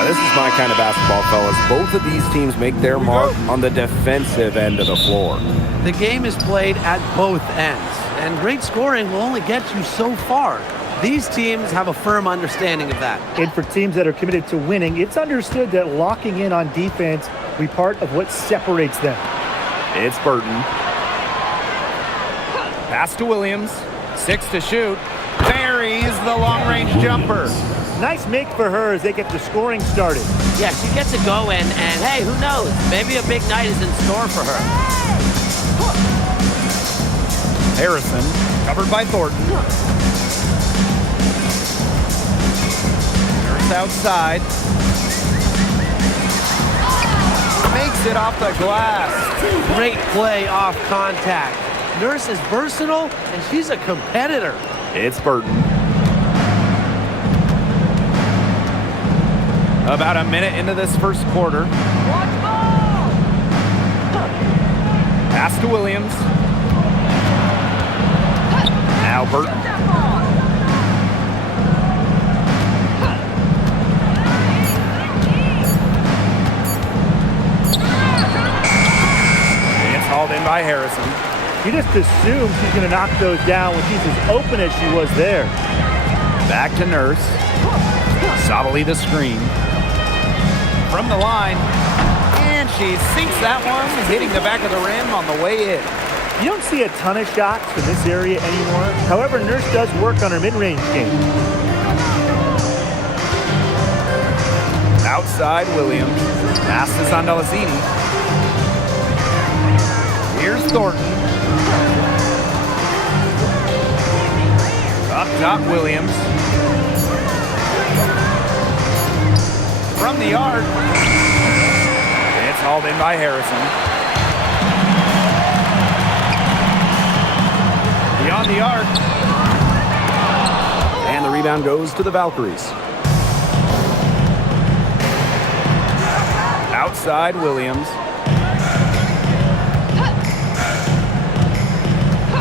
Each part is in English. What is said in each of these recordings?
Now, this is my kind of basketball, fellas. Both of these teams make their mark on the defensive end of the floor. The game is played at both ends, and great scoring will only get you so far. These teams have a firm understanding of that. And for teams that are committed to winning, it's understood that locking in on defense will be part of what separates them. It's Burton. Pass to Williams. 6 to shoot. Buries the long-range jumper. Nice make for her as they get the scoring started. Yeah, she gets it going, and hey, who knows? Maybe a big night is in store for her. Harrison, covered by Thornton. Nurse outside. Makes it off the glass. Great play off contact. Nurse is versatile, and she's a competitor. It's Burton. About a minute into this first quarter. Pass to Williams. Now Burton. It's hauled in by Harrison. You just assume she's going to knock those down when she's as open as she was there. Back to Nurse. Sabali the screen. From the line. And she sinks that one, hitting the back of the rim on the way in. You don't see a ton of shots from this area anymore. However, Nurse does work on her mid-range game. Outside Williams. Passes on Delasini. Here's Thornton. Up top, Williams. From the arc. It's hauled in by Harrison. Beyond the arc. And the rebound goes to the Valkyries. Outside Williams.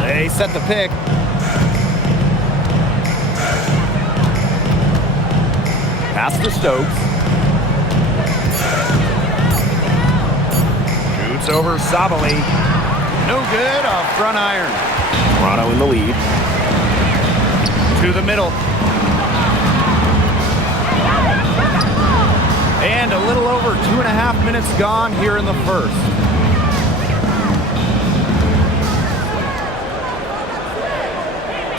They set the pick. Pass to Stokes. Shoots over Sabali. No good off front iron. Toronto in the lead. To the middle. And a little over 2.5 minutes gone here in the first.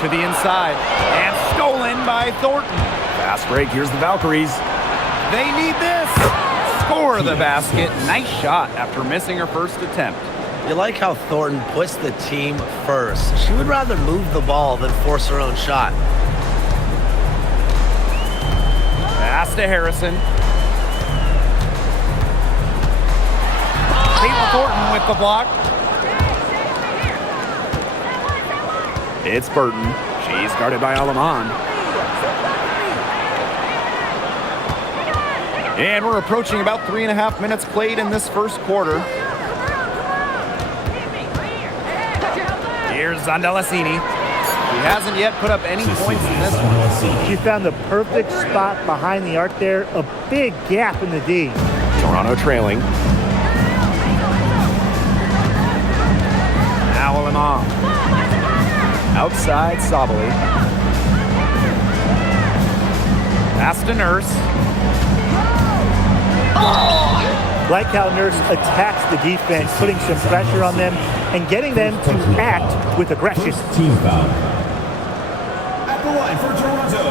To the inside. And stolen by Thornton. Fast break. Here's the Valkyries. They need this. Score the basket. Nice shot after missing her first attempt. You like how Thornton puts the team first. She would rather move the ball than force her own shot. Pass to Harrison. Caitlin Thornton with the block. It's Burton. She's guarded by Alaman. And we're approaching about 3.5 minutes played in this first quarter. Here's Zandalasini. He hasn't yet put up any points in this one. She found the perfect spot behind the arc there. A big gap in the D. Toronto trailing. Now Alaman. Outside Sabali. Pass to Nurse. Like how Nurse attacks the defense, putting some pressure on them and getting them to act with aggression. Team foul. At the line for Toronto,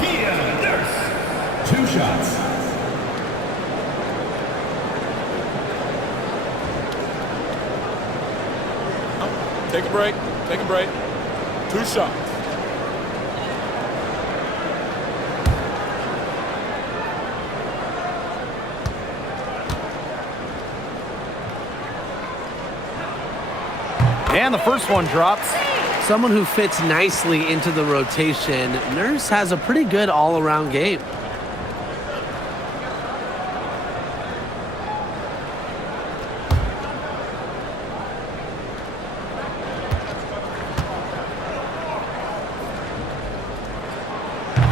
Kia Nurse. 2 shots. Take a break. Take a break. 2 shots. And the first one drops. Someone who fits nicely into the rotation. Nurse has a pretty good all-around game.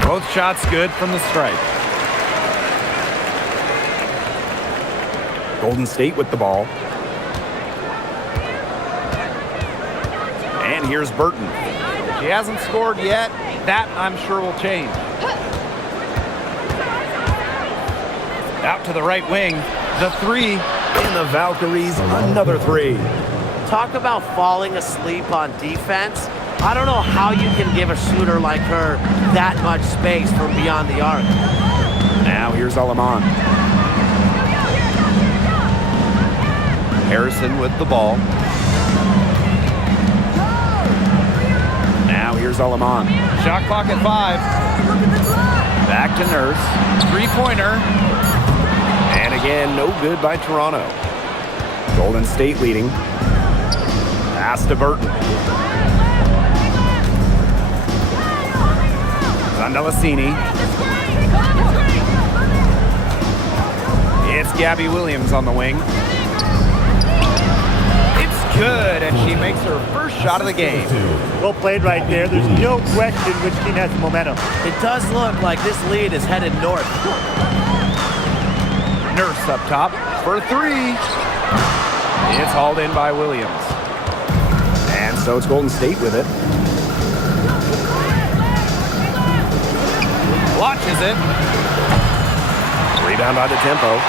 Both shots good from the stripe. Golden State with the ball. And here's Burton. She hasn't scored yet. That, I'm sure, will change. Out to the right wing. The three. And the Valkyries, another three. Talk about falling asleep on defense. I don't know how you can give a shooter like her that much space from beyond the arc. Now here's Alaman. Harrison with the ball. Now here's Alaman. Shot clock at 5. Back to Nurse. Three-pointer. And again, no good by Toronto. Golden State leading. Pass to Burton. Zandalasini. It's Gabby Williams on the wing. It's good, and she makes her first shot of the game. Well played right there. There's no question which team has the momentum. It does look like this lead is headed north. Nurse up top for 3. It's hauled in by Williams. And so it's Golden State with it. Watches it. Rebound by the tempo.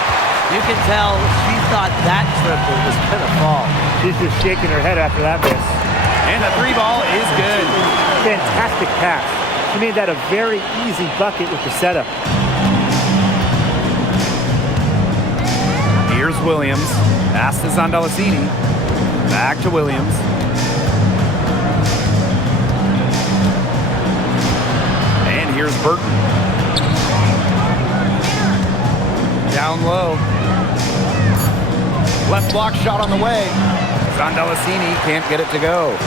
You can tell she thought that triple was going to fall. She's just shaking her head after that miss. And the 3 ball is good. Fantastic pass. She made that a very easy bucket with the setup. Here's Williams. Pass to Zandalasini. Back to Williams. And here's Burton. Down low. Left block shot on the way. Zandalasini can't get it to go.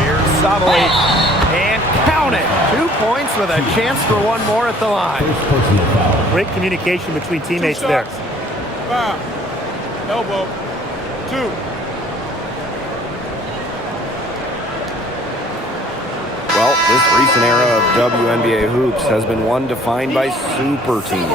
Here's Savali. And count it. 2 points with a chance for one more at the line. Great communication between teammates there. Foul. Elbow. 2. Well, this recent era of WNBA hoops has been one defined by super teams.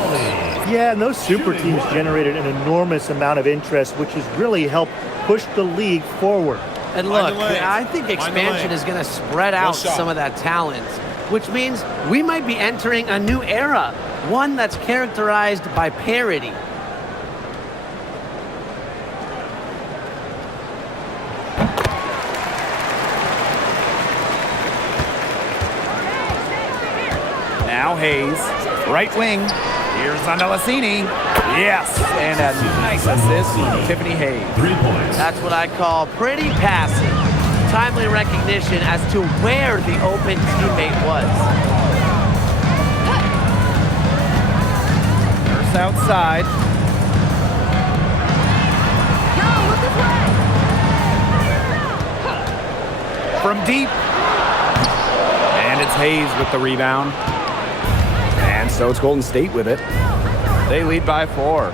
Yeah, and those super teams generated an enormous amount of interest, which has really helped push the league forward. And look, I think expansion is going to spread out some of that talent, which means we might be entering a new era, one that's characterized by parity. Now Hayes, right wing. Here's Zandalasini. Yes, and a nice assist from Tiffany Hayes. 3 points. That's what I call pretty passing. Timely recognition as to where the open teammate was. Nurse outside. From deep. And it's Hayes with the rebound. And so it's Golden State with it. They lead by 4.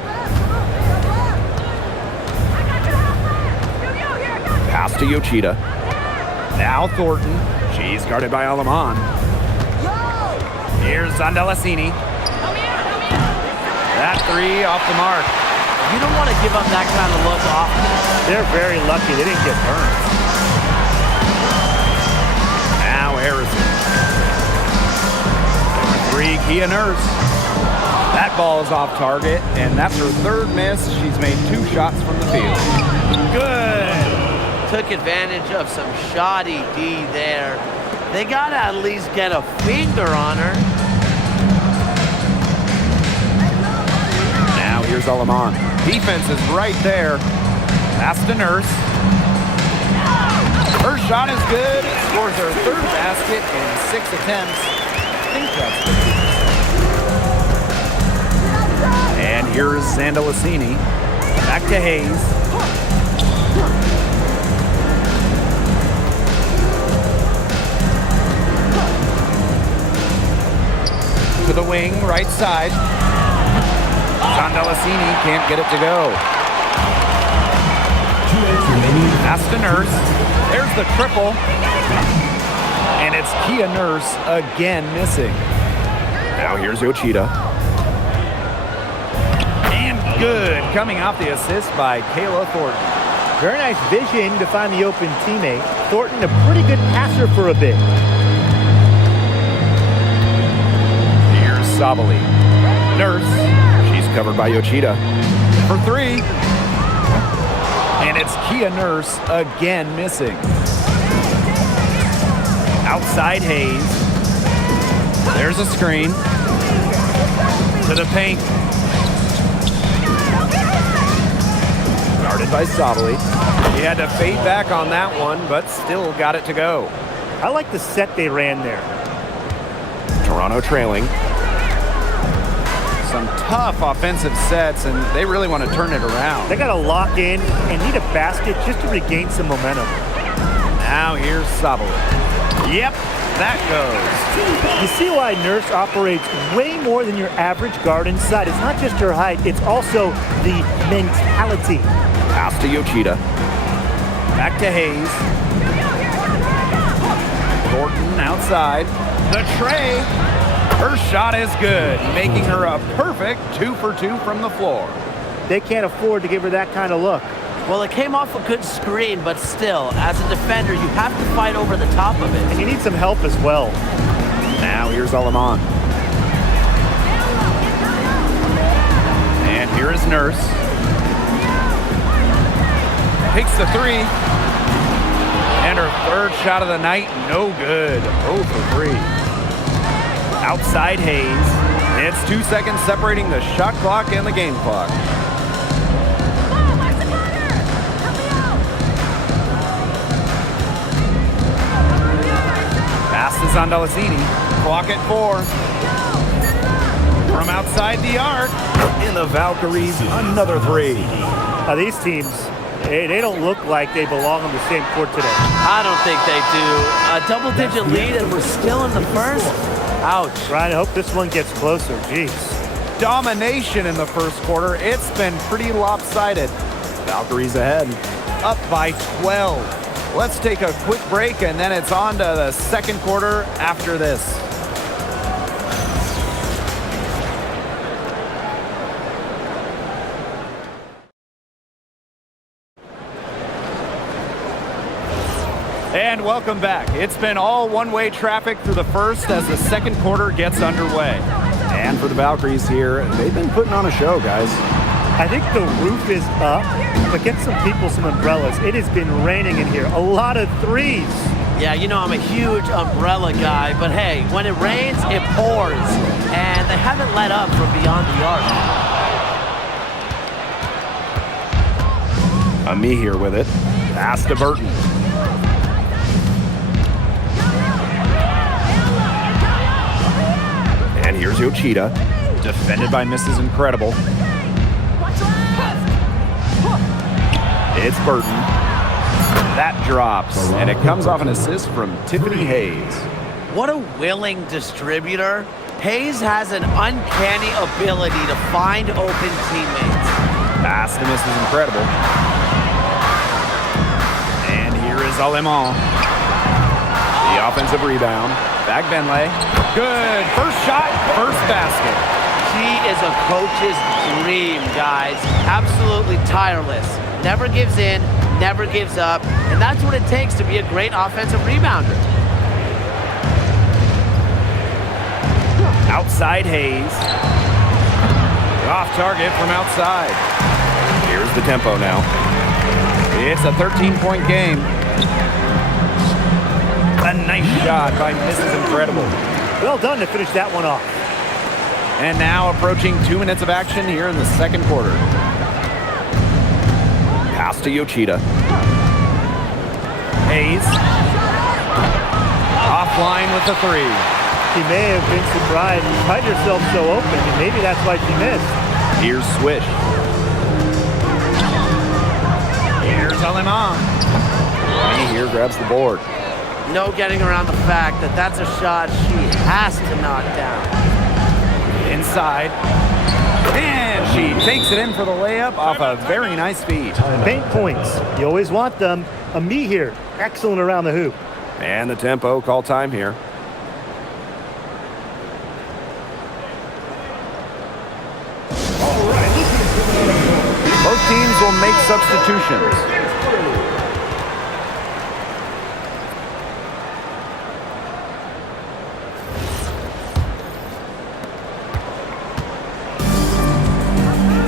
Pass to Yoshida. Now Thornton. She's guarded by Alaman. Here's Zandalasini. That 3 off the mark. You don't want to give up that kind of look often. They're very lucky they didn't get burned. Now Harrison. 3, Kia Nurse. That ball is off target, and that's her 3rd miss. She's made 2 shots from the field. Good. Took advantage of some shoddy D there. They got to at least get a finger on her. Now here's Alaman. Defense is right there. Pass to Nurse. Her shot is good. Scores her 3rd basket in 6 attempts. I think that's good. And here's Zandalasini. Back to Hayes. To the wing, right side. Zandalasini can't get it to go. 2 remaining. Pass to Nurse. There's the triple. And it's Kia Nurse again missing. Now here's Yoshida. Good, coming off the assist by Kayla Thornton. Very nice vision to find the open teammate. Thornton, a pretty good passer for a bit. Here's Sabali. Nurse. She's covered by Yoshida. For three. And it's Kia Nurse again missing. Outside Hayes. There's a screen. To the paint. Guarded by Sabali. He had to fade back on that one, but still got it to go. I like the set they ran there. Toronto trailing. Some tough offensive sets, and they really want to turn it around. They got to lock in and need a basket just to regain some momentum. Now here's Sabali. Yep, that goes. You see why Nurse operates way more than your average guard inside. It's not just her height, it's also the mentality. Pass to Yoshida. Back to Hayes. Thornton outside. The tray. Her shot is good, making her a perfect 2 for 2 from the floor. They can't afford to give her that kind of look. Well, it came off a good screen, but still, as a defender, you have to fight over the top of it. And you need some help as well. Now here's Aleman. And here is Nurse. Takes the three. And her third shot of the night, no good. 0 for 3. Outside Hayes. It's 2 seconds separating the shot clock and the game clock. Pass is on Dalasini. Clock at 4. From outside the arc. In the Valkyries, another 3. Now these teams, they don't look like they belong on the same court today. I don't think they do. A double-digit lead, and we're still in the first? Ouch. Ryan, I hope this one gets closer. Jeez. Domination in the first quarter. It's been pretty lopsided. Valkyries ahead. Up by 12. Let's take a quick break, and then it's on to the second quarter after this. And welcome back. It's been all one-way traffic through the first as the second quarter gets underway. And for the Valkyries here, they've been putting on a show, guys. I think the roof is up, but get some people some umbrellas. It has been raining in here. A lot of threes. Yeah, you know I'm a huge umbrella guy, but hey, when it rains, it pours. And they haven't let up from beyond the arc. Me here with it. Pass to Burton. And here's Yoshida. Defended by Mrs. Incredible. It's Burton. That drops, and it comes off an assist from Tiffany Hayes. What a willing distributor. Hayes has an uncanny ability to find open teammates. Pass to Mrs. Incredible. And here is Aleman. The offensive rebound. Back Benley. Good. First shot, first basket. She is a coach's dream, guys. Absolutely tireless. Never gives in, never gives up. And that's what it takes to be a great offensive rebounder. Outside Hayes. Off target from outside. Here's the tempo now. It's a 13-point game. A nice shot by Mrs. Incredible. Well done to finish that one off. And now approaching 2 minutes of action here in the second quarter. Pass to Yoshida. Hayes. Offline with the three. She may have been surprised. You find yourself so open, and maybe that's why she missed. Here's Swish. Here's Aleman. And here grabs the board. No getting around the fact that that's a shot she has to knock down. Inside. And she takes it in for the layup off a very nice feed. Paint points. You always want them. Me here. Excellent around the hoop. And the tempo, call time here. Both teams will make substitutions.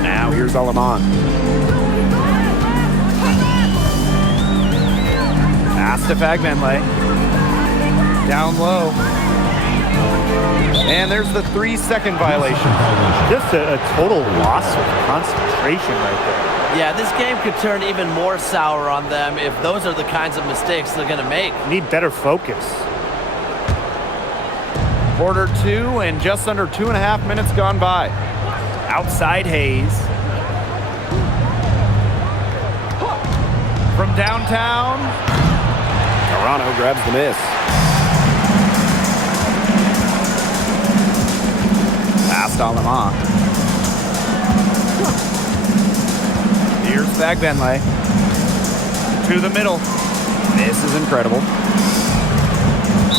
Now here's Alaman. Pass to Fagbenle. Down low. And there's the 3-second violation. Just a total loss of concentration right there. Yeah, this game could turn even more sour on them if those are the kinds of mistakes they're going to make. Need better focus. Quarter 2 and just under 2.5 minutes gone by. Outside Hayes. From downtown. Toronto grabs the miss. Past Alama. Here's Fagbenle. To the middle. This is incredible.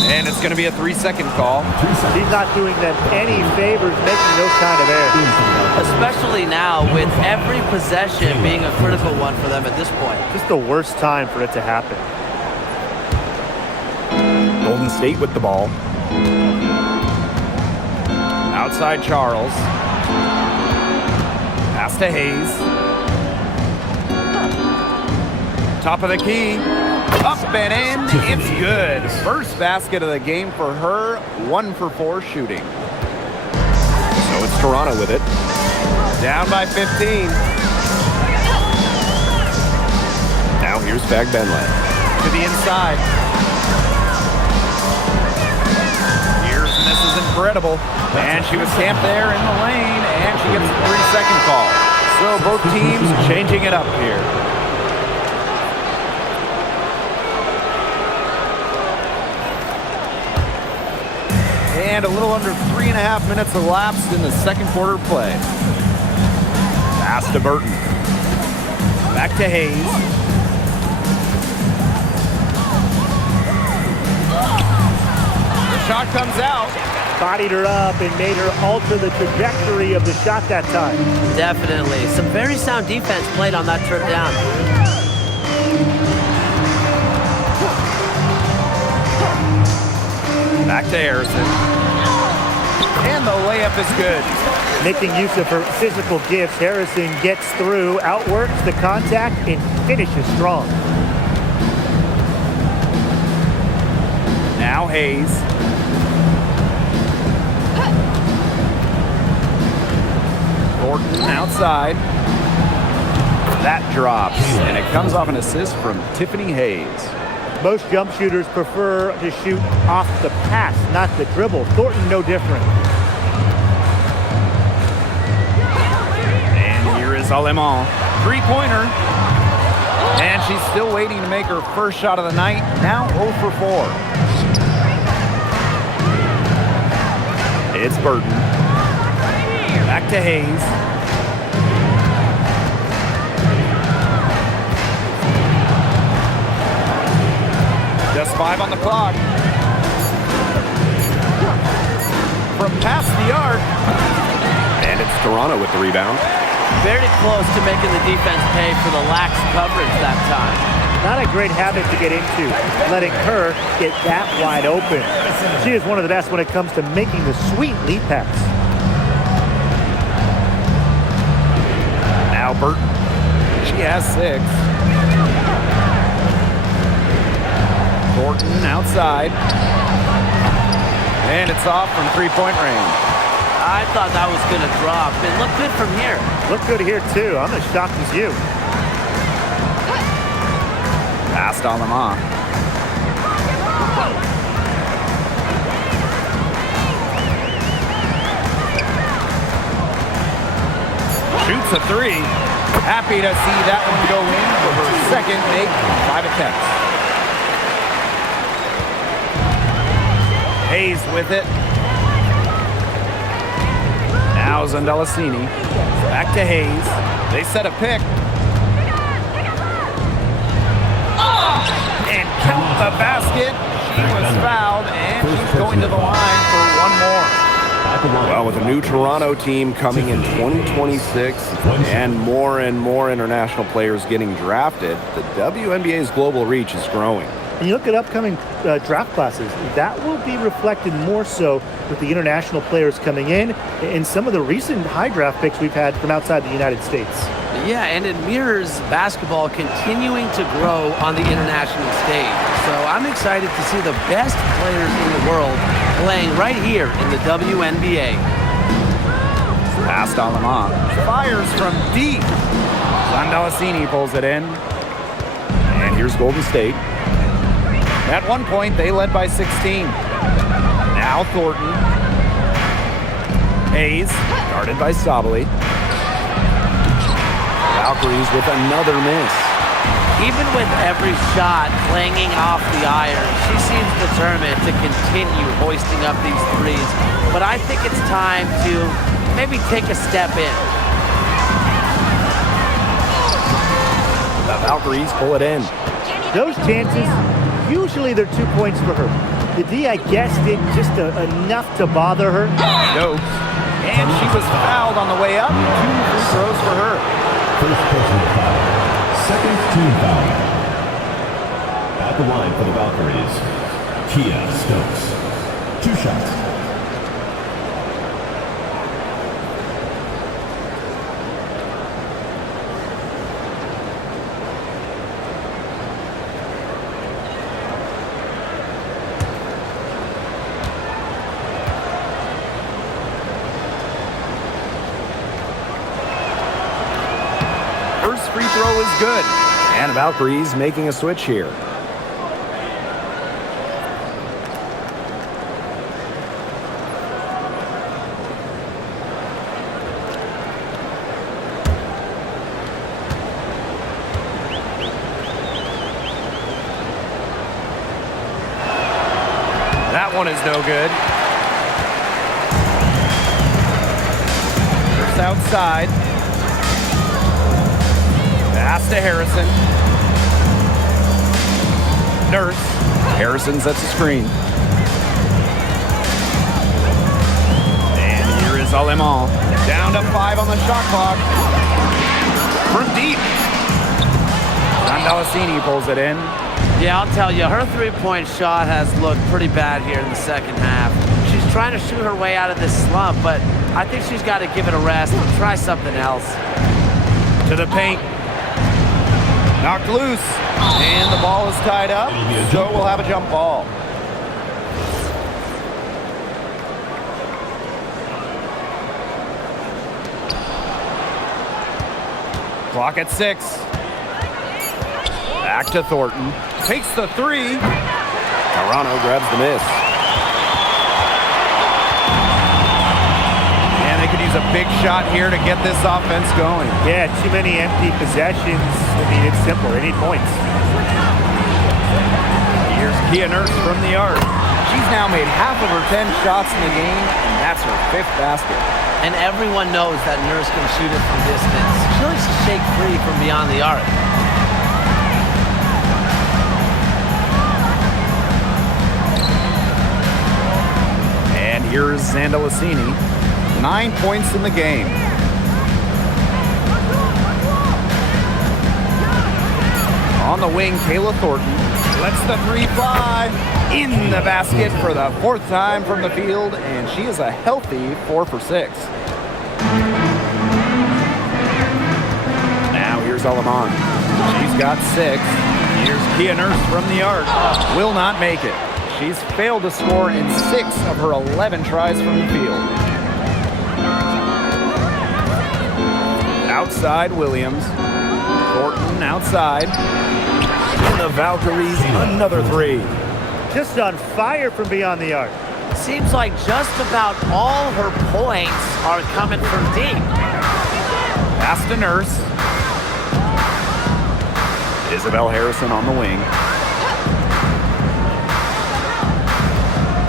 And it's going to be a 3-second call. He's not doing them any favors making those kind of errors. Especially now with every possession being a critical one for them at this point. Just the worst time for it to happen. Golden State with the ball. Outside Charles. Pass to Hayes. Top of the key. Up and in. It's good. First basket of the game for her. 1 for 4 shooting. So it's Toronto with it. Down by 15. Now here's Fagbenle. To the inside. Here's, and this is incredible. And she was camped there in the lane, and she gets a 3-second call. So both teams changing it up here. And a little under 3.5 minutes elapsed in the second quarter play. Pass to Burton. Back to Hayes. The shot comes out. Bodied her up and made her alter the trajectory of the shot that time. Definitely. Some very sound defense played on that trip down. Back to Harrison. And the layup is good. Making use of her physical gifts, Harrison gets through, outworks the contact, and finishes strong. Now Hayes. Thornton outside. That drops, and it comes off an assist from Tiffany Hayes. Most jump shooters prefer to shoot off the pass, not the dribble. Thornton, no different. And here is Alemán. 3-pointer. And she's still waiting to make her first shot of the night. Now 0 for 4. It's Burton. Back to Hayes. Just 5 on the clock. From past the arc. And it's Toronto with the rebound. Very close to making the defense pay for the lax coverage that time. Not a great habit to get into, letting her get that wide open. She is one of the best when it comes to making the sweet lead pass. Now Burton. She has 6. Thornton outside. And it's off from 3-point range. I thought that was going to drop. It looked good from here. Looked good here, too. I'm as shocked as you. Passed on them off. Shoots a 3. Happy to see that one go in for her second make 5 attempts. Hayes with it. Now Zondelasini. Back to Hayes. They set a pick. And count the basket. She was fouled, and she's going to the line for one more. Well, with a new Toronto team coming in 2026 and more international players getting drafted, the WNBA's global reach is growing. And you look at upcoming draft classes, that will be reflected more so with the international players coming in and some of the recent high draft picks we've had from outside the United States. Yeah, and it mirrors basketball continuing to grow on the international stage. So I'm excited to see the best players in the world playing right here in the WNBA. Pass to Lamont. Fires from deep. Sandalasini pulls it in. And here's Golden State. At one point, they led by 16. Now Thornton. Hayes, guarded by Sabali. Valkyries with another miss. Even with every shot clanging off the iron, she seems determined to continue hoisting up these threes. But I think it's time to maybe take a step in. The Valkyries pull it in. Those chances, usually they're 2 points for her. The D, I guess, did just enough to bother her. Stokes. And she was fouled on the way up. 2 free throws for her. First personal foul. Second team foul. At the line for the Valkyries, Kia Stokes. 2 shots. First free throw is good. And Valkyries making a switch here. That one is no good. First outside. Pass to Harrison. Nurse. Harrison sets the screen. And here is Aleman. Down to 5 on the shot clock. From deep. Sandalasini pulls it in. Yeah, I'll tell you, her three-point shot has looked pretty bad here in the second half. She's trying to shoot her way out of this slump, but I think she's got to give it a rest and try something else. To the paint. Knocked loose. And the ball is tied up, so we'll have a jump ball. Clock at 6. Back to Thornton. Takes the 3. Toronto grabs the miss. And they could use a big shot here to get this offense going. Yeah, too many empty possessions. I mean, it's simple. They need points. Here's Kia Nurse from the arc. She's now made half of her 10 shots in the game, and that's her 5th basket. And everyone knows that Nurse can shoot it from distance. She likes to shake free from beyond the arc. And here's Sandalasini. 9 points in the game. On the wing, Kayla Thornton lets the 3 fly in the basket for the 4th time from the field, and she is a healthy 4 for 6. Now here's Aleman. She's got 6. Here's Kia Nurse from the arc. Will not make it. She's failed to score in 6 of her 11 tries from the field. Outside, Williams. Thornton outside. And the Valkyries, another 3. Just on fire from beyond the arc. Seems like just about all her points are coming from deep. Pass to Nurse. Isabel Harrison on the wing.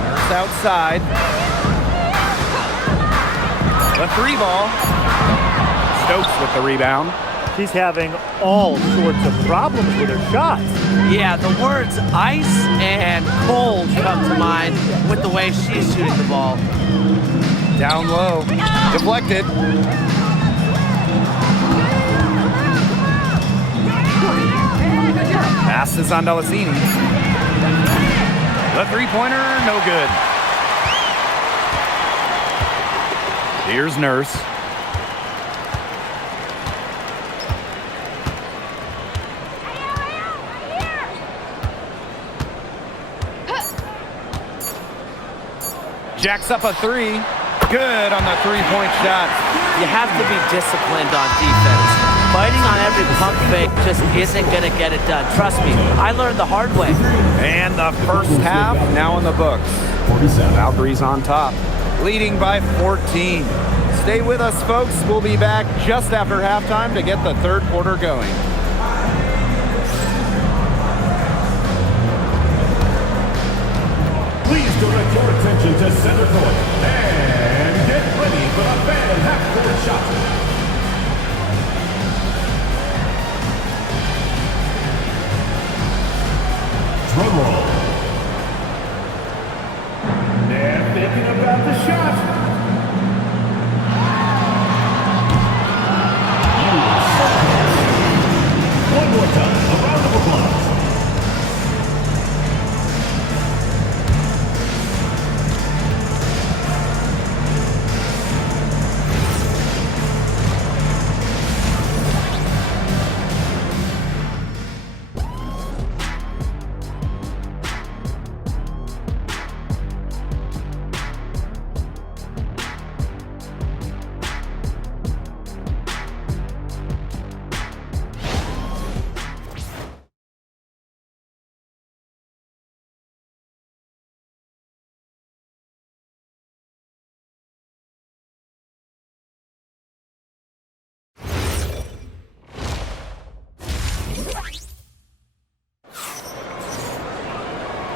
Nurse outside. The 3 ball. Stokes with the rebound. She's having all sorts of problems with her shots. Yeah, the words ice and cold come to mind with the way she's shooting the ball. Down low. Deflected. Passes on Delasini. The three-pointer, no good. Here's Nurse. Jacks up a three. Good on the three-point shot. You have to be disciplined on defense. Fighting on every pump fake just isn't going to get it done. Trust me, I learned the hard way. And the first half now in the books. 47. Valkyries on top, leading by 14. Stay with us, folks. We'll be back just after halftime to get the third quarter going. Please direct your attention to center court and get ready for the fan half-court shot. Drum roll. They're thinking about the shot. One more time, a round of applause.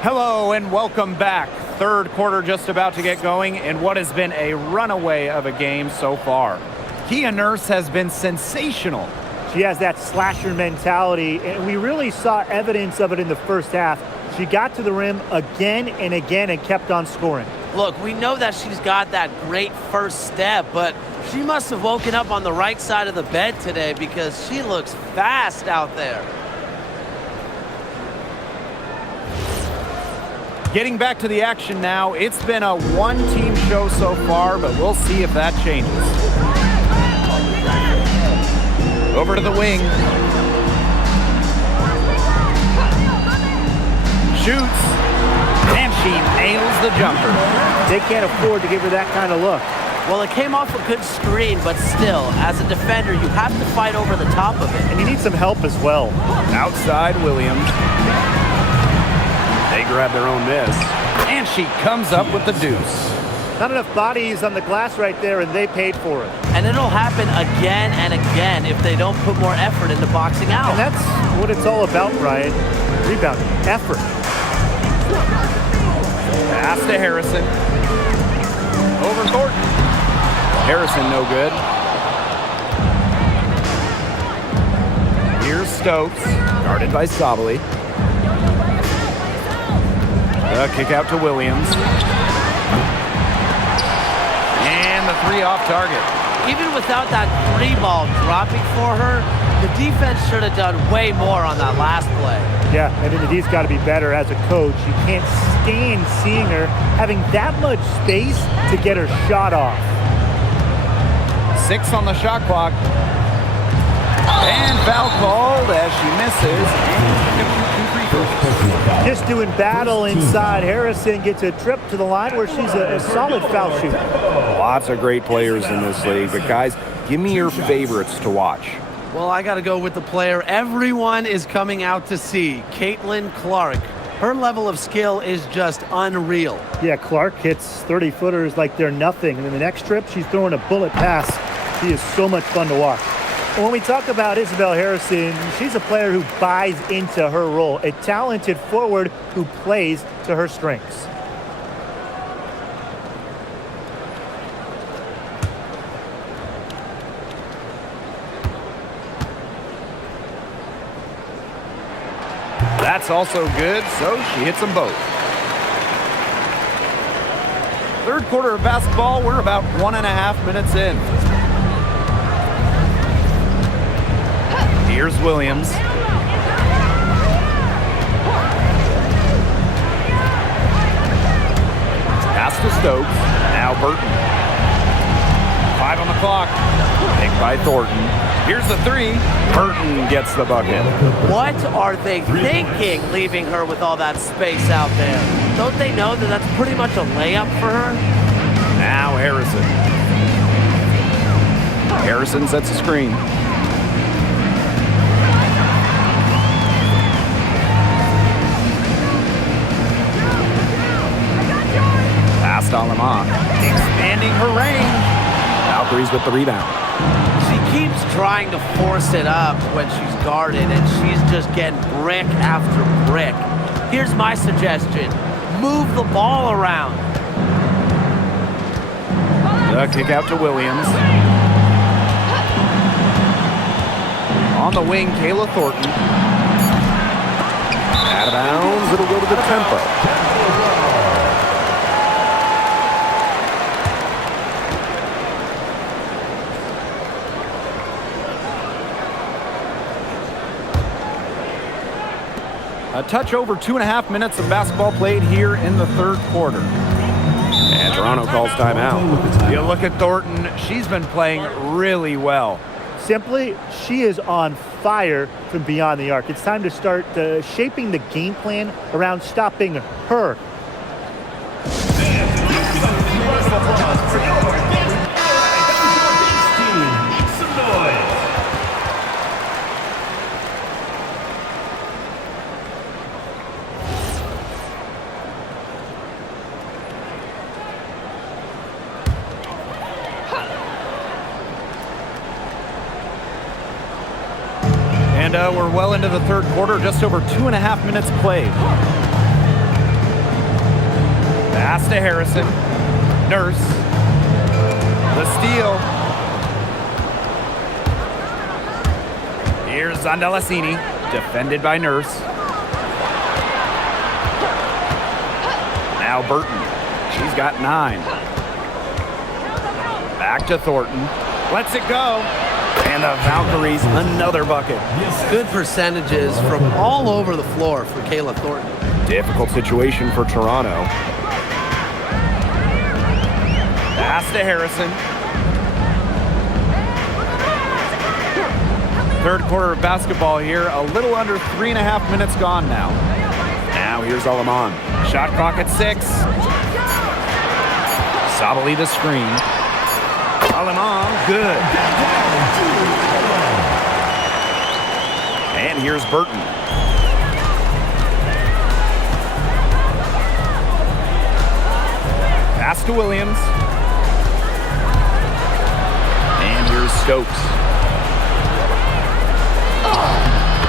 Hello and welcome back. Third quarter just about to get going in what has been a runaway of a game so far. Kia Nurse has been sensational. She has that slasher mentality, and we really saw evidence of it in the first half. She got to the rim again and again and kept on scoring. Look, we know that she's got that great first step, but she must have woken up on the right side of the bed today because she looks fast out there. Getting back to the action now, it's been a one-team show so far, but we'll see if that changes. Over to the wing. Shoots. And she nails the jumper. They can't afford to give her that kind of look. Well, it came off a good screen, but still, as a defender, you have to fight over the top of it. And you need some help as well. Outside Williams. They grab their own miss. And she comes up with the deuce. Not enough bodies on the glass right there, and they paid for it. And it'll happen again and again if they don't put more effort into boxing out. And that's what it's all about, Brian. Rebounding, effort. Pass to Harrison. Over Thornton. Harrison no good. Here's Stokes, guarded by Sabali. Kick out to Williams. And the three off target. Even without that three ball dropping for her, the defense should have done way more on that last play. Yeah, I mean, the D's got to be better as a coach. You can't stand seeing her having that much space to get her shot off. 6 on the shot clock. And foul called as she misses. Just doing battle inside. Harrison gets a trip to the line where she's a solid foul shooter. Lots of great players in this league, but guys, give me your favorites to watch. Well, I got to go with the player everyone is coming out to see, Caitlin Clark. Her level of skill is just unreal. Yeah, Clark hits 30-footers like they're nothing. And then the next trip, she's throwing a bullet pass. She is so much fun to watch. When we talk about Isabel Harrison, she's a player who buys into her role, a talented forward who plays to her strengths. That's also good, so she hits them both. Third quarter of basketball, we're about 1.5 minutes in. Here's Williams. Pass to Stokes. Now Burton. 5 on the clock. Picked by Thornton. Here's the three. Burton gets the bucket. What are they thinking, leaving her with all that space out there? Don't they know that that's pretty much a layup for her? Now Harrison. Harrison sets a screen. Pass to Lamont. Expanding her range. Valkyries with the rebound. She keeps trying to force it up when she's guarded, and she's just getting brick after brick. Here's my suggestion. Move the ball around. The kick out to Williams. On the wing, Kayla Thornton. Out of bounds, it'll go to the tempo. A touch over 2.5 minutes of basketball played here in the third quarter. And Toronto calls timeout. You look at Thornton, she's been playing really well. Simply, she is on fire from beyond the arc. It's time to start shaping the game plan around stopping her. And we're well into the third quarter, just over 2.5 minutes played. Pass to Harrison. Nurse. The steal. Here's Zandalasini, defended by Nurse. Now Burton. She's got 9. Back to Thornton. Lets it go. And the Valkyries, another bucket. Good percentages from all over the floor for Kayla Thornton. Difficult situation for Toronto. Pass to Harrison. Third quarter of basketball here, a little under 3.5 minutes gone now. Now here's Alaman. Shot clock at 6. Sabali the screen. Alaman, good. And here's Burton. Pass to Williams. And here's Stokes.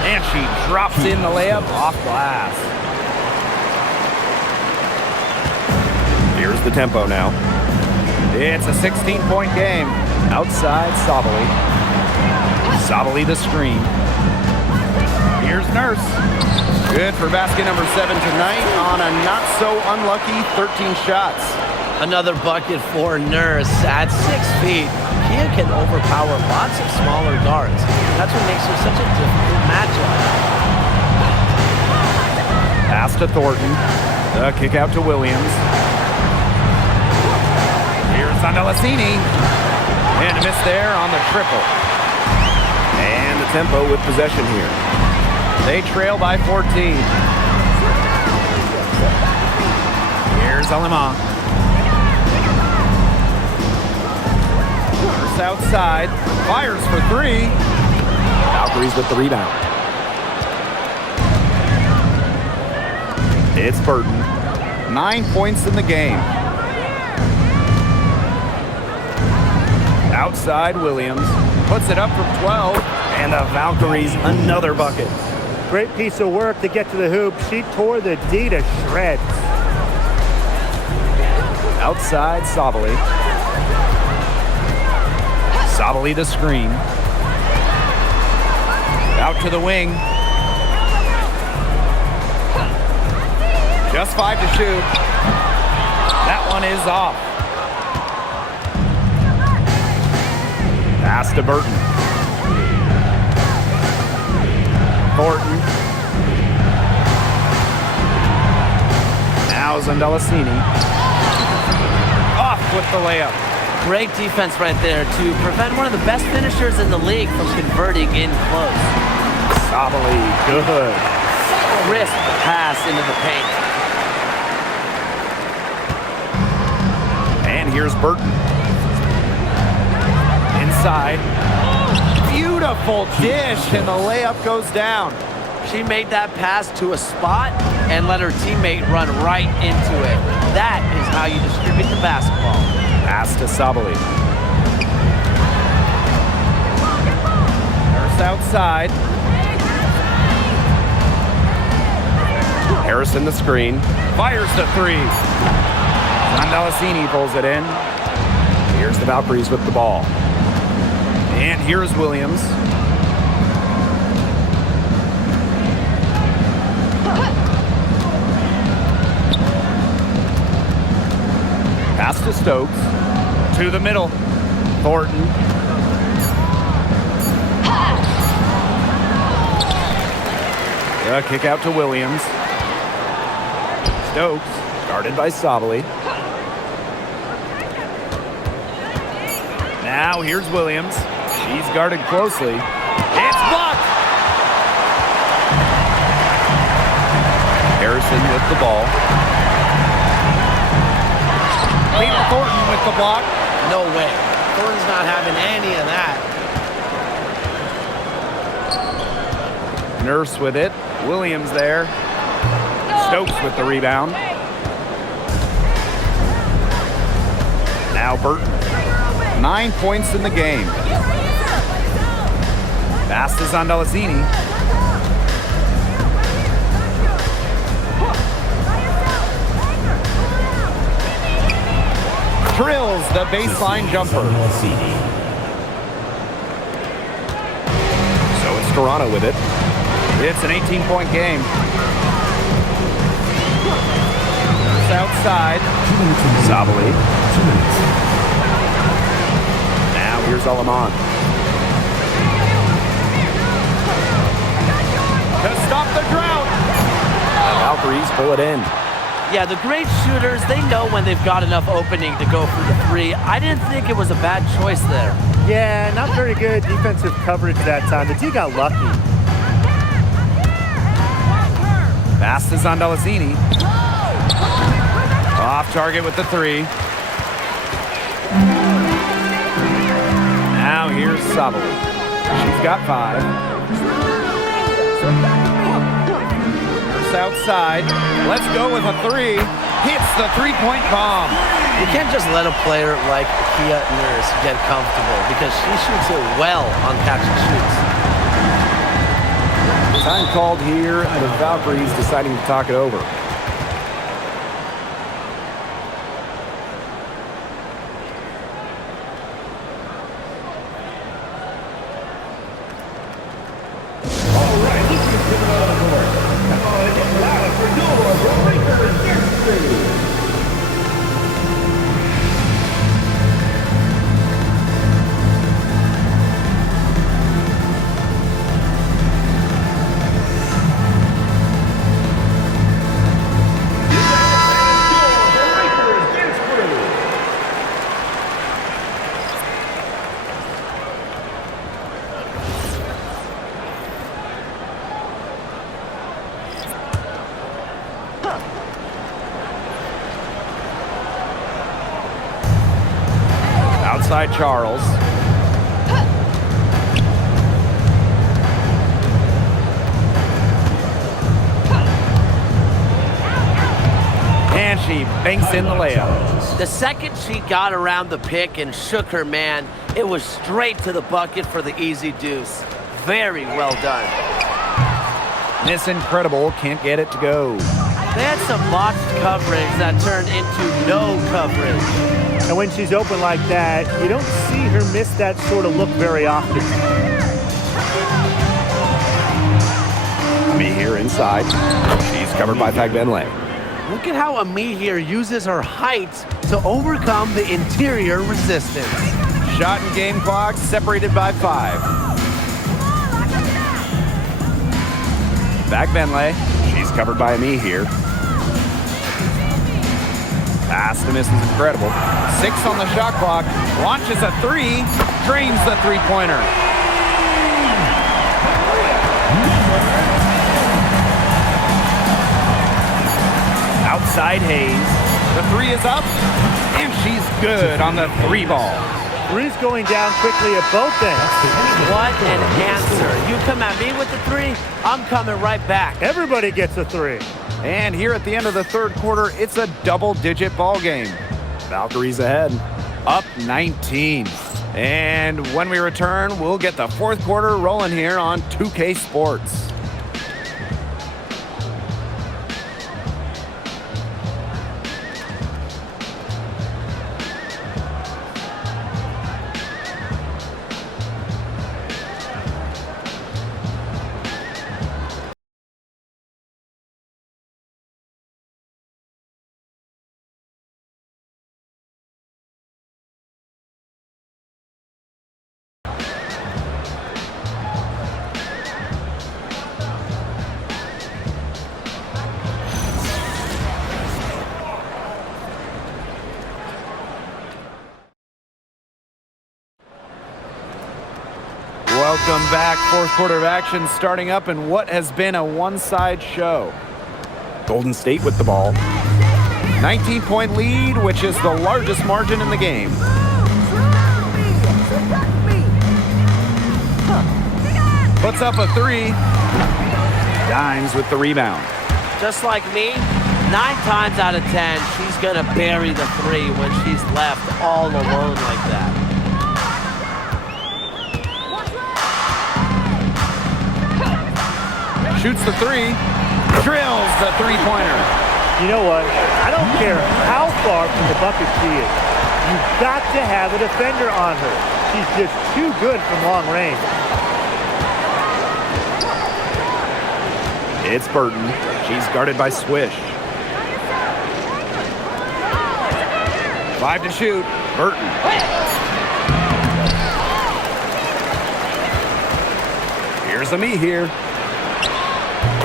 And she drops in the layup off glass. Here's the tempo now. It's a 16-point game. Outside Sabali. Sabali the screen. Here's Nurse. Good for basket number 7 tonight on a not-so-unlucky 13 shots. Another bucket for Nurse. At 6 feet, Kia can overpower lots of smaller guards. That's what makes her such a difficult matchup. Pass to Thornton. The kick out to Williams. Here's Zandalasini. And a miss there on the triple. And the tempo with possession here. They trail by 14. Here's Alaman. Nurse outside. Fires for 3. Valkyries with the rebound. It's Burton. 9 points in the game. Outside Williams. Puts it up from 12. And the Valkyries, another bucket. Great piece of work to get to the hoop. She tore the D to shreds. Outside Sabali. Sabali the screen. Out to the wing. Just 5 to shoot. That one is off. Pass to Burton. Thornton. Now Zandalasini. Off with the layup. Great defense right there to prevent one of the best finishers in the league from converting in close. Sabali, good. Crisp pass into the paint. And here's Burton. Inside. Beautiful dish, and the layup goes down. She made that pass to a spot and let her teammate run right into it. That is how you distribute the basketball. Pass to Sabali. Nurse outside. Harrison the screen. Fires the three. Zandalasini pulls it in. Here's the Valkyries with the ball. And here's Williams. Pass to Stokes. To the middle. Thornton. Kick out to Williams. Stokes, guarded by Sabali. Now here's Williams. She's guarded closely. It's blocked! Harrison with the ball. Caitlin Thornton with the block. No way. Thornton's not having any of that. Nurse with it. Williams there. Stokes with the rebound. Now Burton. 9 points in the game. Pass to Zandalasini. Drills the baseline jumper. So it's Toronto with it. It's an 18-point game. Outside. Sabali. Now here's Alaman. To stop the drought. The Valkyries pull it in. Yeah, the great shooters, they know when they've got enough opening to go for the three. I didn't think it was a bad choice there. Yeah, not very good defensive coverage that time. The team got lucky. Pass to Zandalasini. Off target with the three. Now here's Sabali. She's got 5. Nurse outside. Let's go with a 3. Hits the three-point bomb. You can't just let a player like Kia Nurse get comfortable because she shoots it well on catch and shoots. Time called here, the Valkyries deciding to talk it over. Outside Charles. And she banks in the layup. The second she got around the pick and shook her man, it was straight to the bucket for the easy deuce. Very well done. Miss Incredible can't get it to go. They had some botched coverage that turned into no coverage. And when she's open like that, you don't see her miss that sort of look very often. Me here inside. She's covered by Fagbenle. Look at how Ami here uses her height to overcome the interior resistance. Shot and game clock separated by 5. Back Benley. She's covered by me here. Pass to miss is incredible. 6 on the shot clock. Launches a 3. Drains the three-pointer. Outside Hayes. The 3 is up. And she's good on the 3 ball. 3's going down quickly at both ends. What an answer. You come at me with the 3, I'm coming right back. Everybody gets a 3. And here at the end of the third quarter, it's a double-digit ball game. Valkyries ahead, up 19. And when we return, we'll get the fourth quarter rolling here on 2K Sports. Welcome back. Fourth quarter of action starting up in what has been a one-side show. Golden State with the ball. 19-point lead, which is the largest margin in the game. Puts up a 3. Dimes with the rebound. Just like me, 9 times out of 10, she's going to bury the 3 when she's left all alone like that. Shoots the 3, drills the three-pointer. You know what? I don't care how far from the bucket she is. You've got to have a defender on her. She's just too good from long range. It's Burton. She's guarded by Swish. 5 to shoot. Burton. Here's a me here.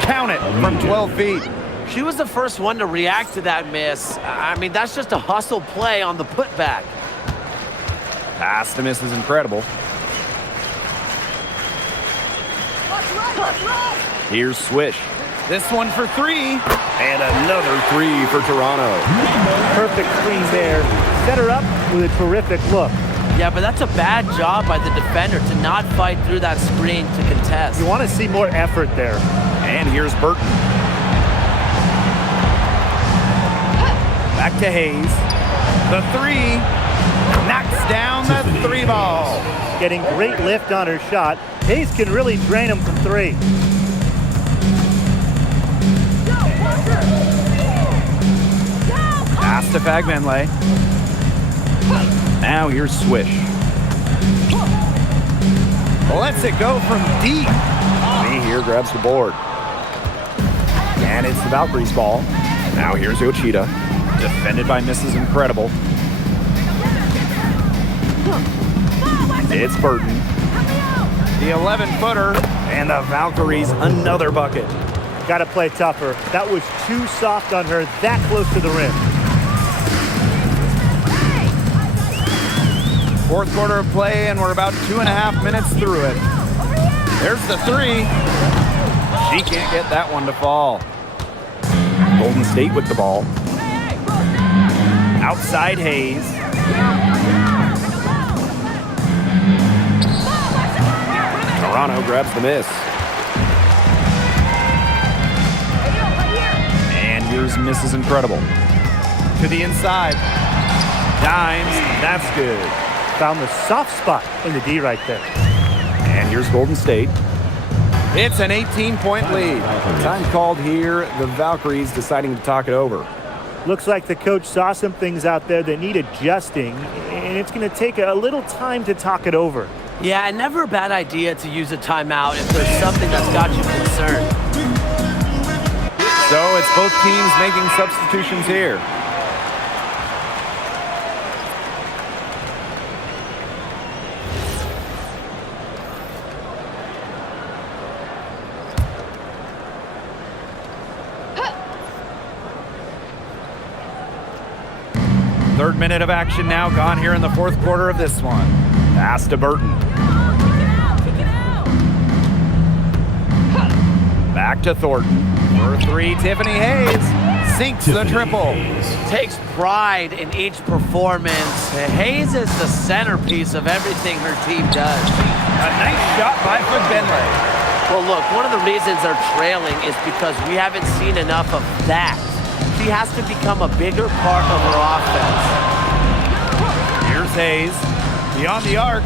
Count it from 12 feet. She was the first one to react to that miss. I mean, that's just a hustle play on the putback. Pass to miss is incredible. Here's Swish. This one for 3. And another 3 for Toronto. Perfect screen there. Set her up with a terrific look. Yeah, but that's a bad job by the defender to not fight through that screen to contest. You want to see more effort there. And here's Burton. Back to Hayes. The 3. Knocks down the 3 ball. Getting great lift on her shot. Hayes can really drain him from 3. Pass to Fagmanley. Now here's Swish. Lets it go from deep. Me here grabs the board. And it's the Valkyries ball. Now here's Yoshida. Defended by Mrs. Incredible. It's Burton. The 11-footer. And the Valkyries another bucket. Got to play tougher. That was too soft on her, that close to the rim. Fourth quarter of play, and we're about 2.5 minutes through it. There's the 3. She can't get that one to fall. Golden State with the ball. Outside Hayes. Toronto grabs the miss. And here's Mrs. Incredible. To the inside. Dimes. That's good. Found the soft spot in the D right there. And here's Golden State. It's an 18-point lead. Time called here. The Valkyries deciding to talk it over. Looks like the coach saw some things out there that need adjusting, and it's going to take a little time to talk it over. Yeah, and never a bad idea to use a timeout if there's something that's got you concerned. So it's both teams making substitutions here. Third minute of action now gone here in the fourth quarter of this one. Pass to Burton. Back to Thornton. For three, Tiffany Hayes sinks the triple. Takes pride in each performance. Hayes is the centerpiece of everything her team does. A nice shot by Benley. Well, look, one of the reasons they're trailing is because we haven't seen enough of that. She has to become a bigger part of her offense. Here's Hayes. Beyond the arc.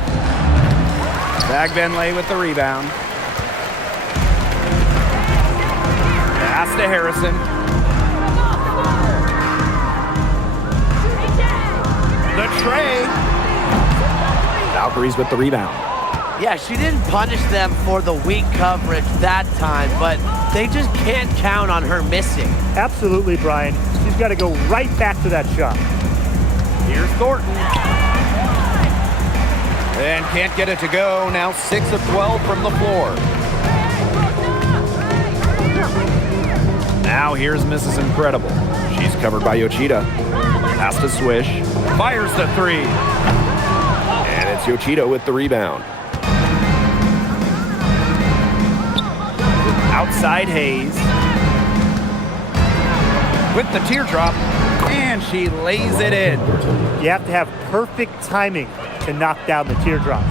Benley with the rebound. Pass to Harrison. The tray. Valkyries with the rebound. Yeah, she didn't punish them for the weak coverage that time, but they just can't count on her missing. Absolutely, Brian. She's got to go right back to that shot. Here's Thornton. And can't get it to go. Now 6 of 12 from the floor. Now here's Mrs. Incredible. She's covered by Yoshida. Pass to Swish. Fires the three. And it's Yoshida with the rebound. Outside Hayes. With the teardrop. And she lays it in. You have to have perfect timing to knock down the teardrop.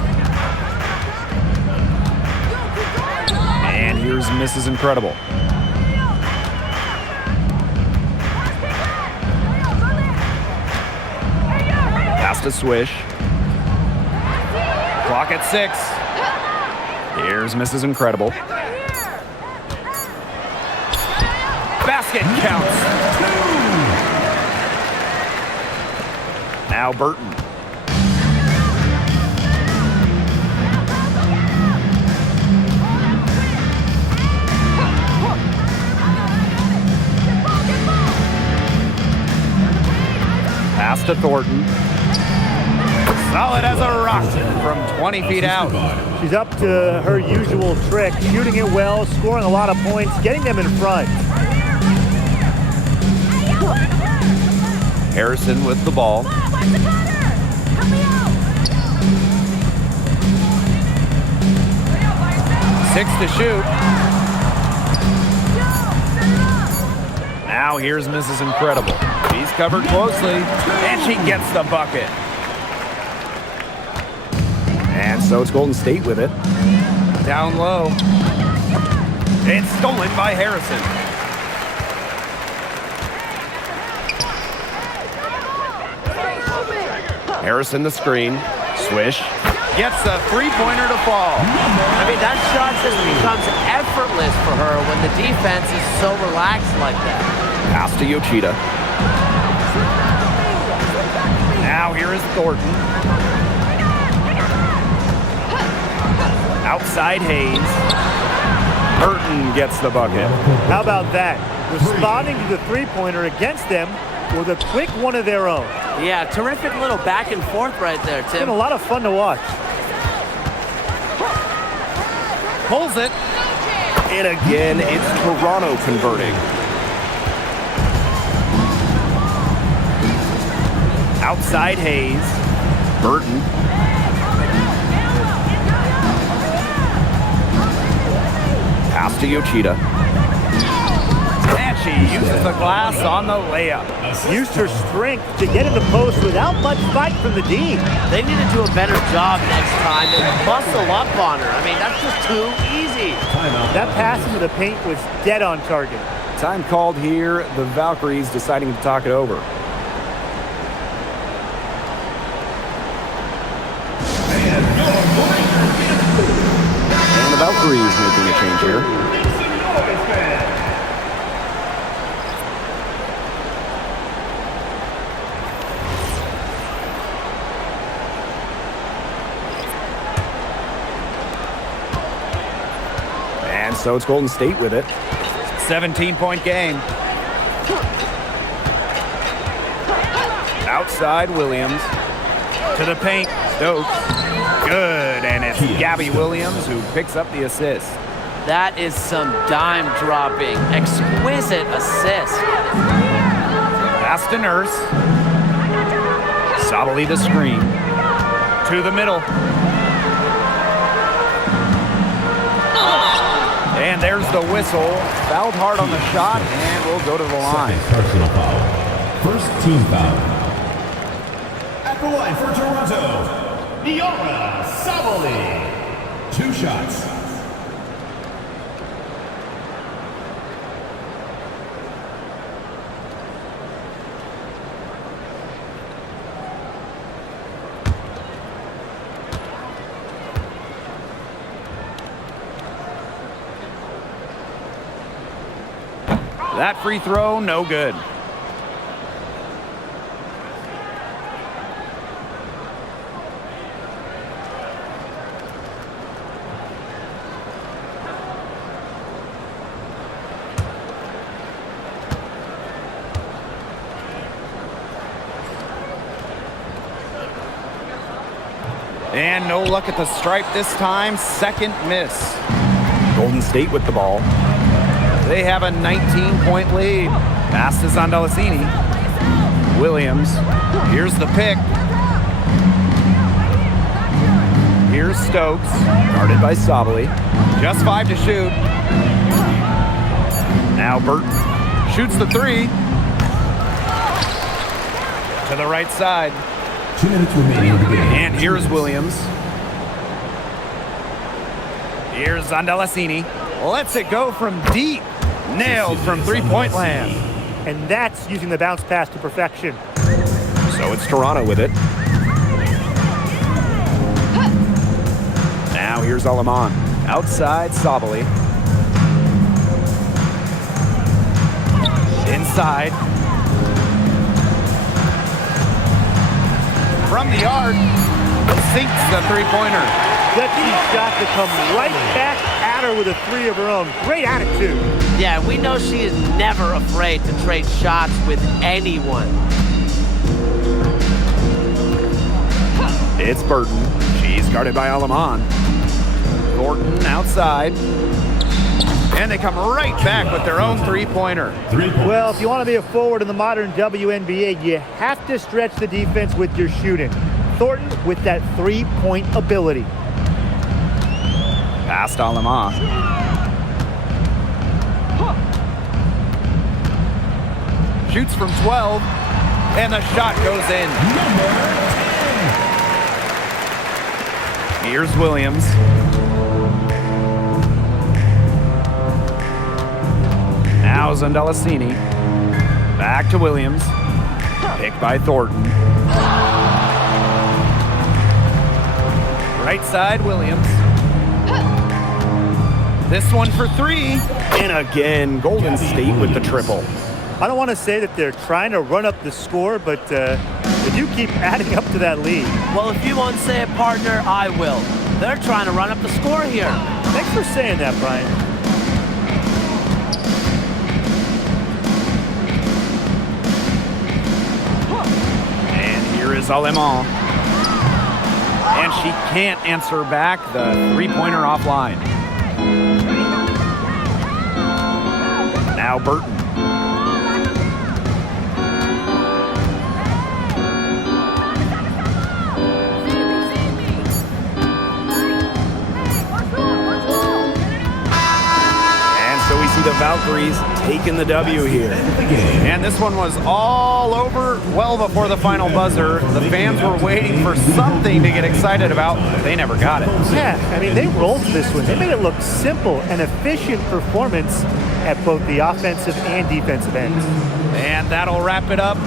And here's Mrs. Incredible. Pass to Swish. Clock at 6. Here's Mrs. Incredible. Basket counts. Now Burton. Pass to Thornton. Solid as a rock from 20 feet out. She's up to her usual trick, shooting it well, scoring a lot of points, getting them in front. Harrison with the ball. 6 to shoot. Now here's Mrs. Incredible. She's covered closely, and she gets the bucket. And so it's Golden State with it. Down low. It's stolen by Harrison. Harrison the screen. Swish. Gets a three-pointer to fall. I mean, that shot just becomes effortless for her when the defense is so relaxed like that. Pass to Yoshida. Now here is Thornton. Outside Hayes. Burton gets the bucket. How about that? Responding to the three-pointer against them with a quick one of their own. Yeah, terrific little back and forth right there, It's been Tim. a lot of fun to watch. Pulls it. And again, it's Toronto converting. Outside Hayes. Burton. Pass to Yoshida. And she uses the glass on the layup. Used her strength to get in the post without much fight from the D. They need to do a better job next time and muscle up on her. I mean, that's just too easy. That pass into the paint was dead on target. Time called here. The Valkyries deciding to talk it over. And the Valkyries making a change here. And so it's Golden State with it. 17-point game. Outside Williams. To the paint. Stokes. Good. And it's Gabby Williams who picks up the assist. That is some dime dropping, exquisite assist. Pass to Nurse. Sabali the screen. To the middle. And there's the whistle. Fouled hard on the shot, and we'll go to the line. Second personal foul. First team foul. At the line for Toronto, Niara Sabali. 2 shots. That free throw, no good. And no luck at the stripe this time. Second miss. Golden State with the ball. They have a 19-point lead. Pass to Zondalasini. Williams. Here's the pick. Here's Stokes. Guarded by Sabali. Just 5 to shoot. Now Burton shoots the 3. To the right side. 2 minutes remaining in the game. And here's Williams. Here's Zondalasini. Lets it go from deep. Nailed from 3-point land. And that's using the bounce pass to perfection. So it's Toronto with it. Now here's Alaman. Outside Sabali. Inside. From the arc. Sinks the 3-pointer. Gets the shot to come right back at her with a 3 of her own. Great attitude. Yeah, we know she is never afraid to trade shots with anyone. It's Burton. She's guarded by Alaman. Thornton outside. And they come right back with their own 3-pointer. 3 points. Well, if you want to be a forward in the modern WNBA, you have to stretch the defense with your shooting. Thornton with that 3-point ability. Past Alaman. Shoots from 12, and the shot goes in. Here's Williams. Now Zondalasini. Back to Williams. Picked by Thornton. Right side, Williams. This one for 3. And again, Golden State with the triple. I don't want to say that they're trying to run up the score, but they do keep adding up to that lead. Well, if you won't say it, partner, I will. They're trying to run up the score here. Thanks for saying that, Brian. And here is Alaman. And she can't answer back the 3-pointer offline. Now Burton. The Valkyries taking the W here. And this one was all over well before the final buzzer. The fans were waiting for something to get excited about, but they never got it. Yeah, I mean, they rolled this one. They made it look simple and efficient performance at both the offensive and defensive ends. And that'll wrap it up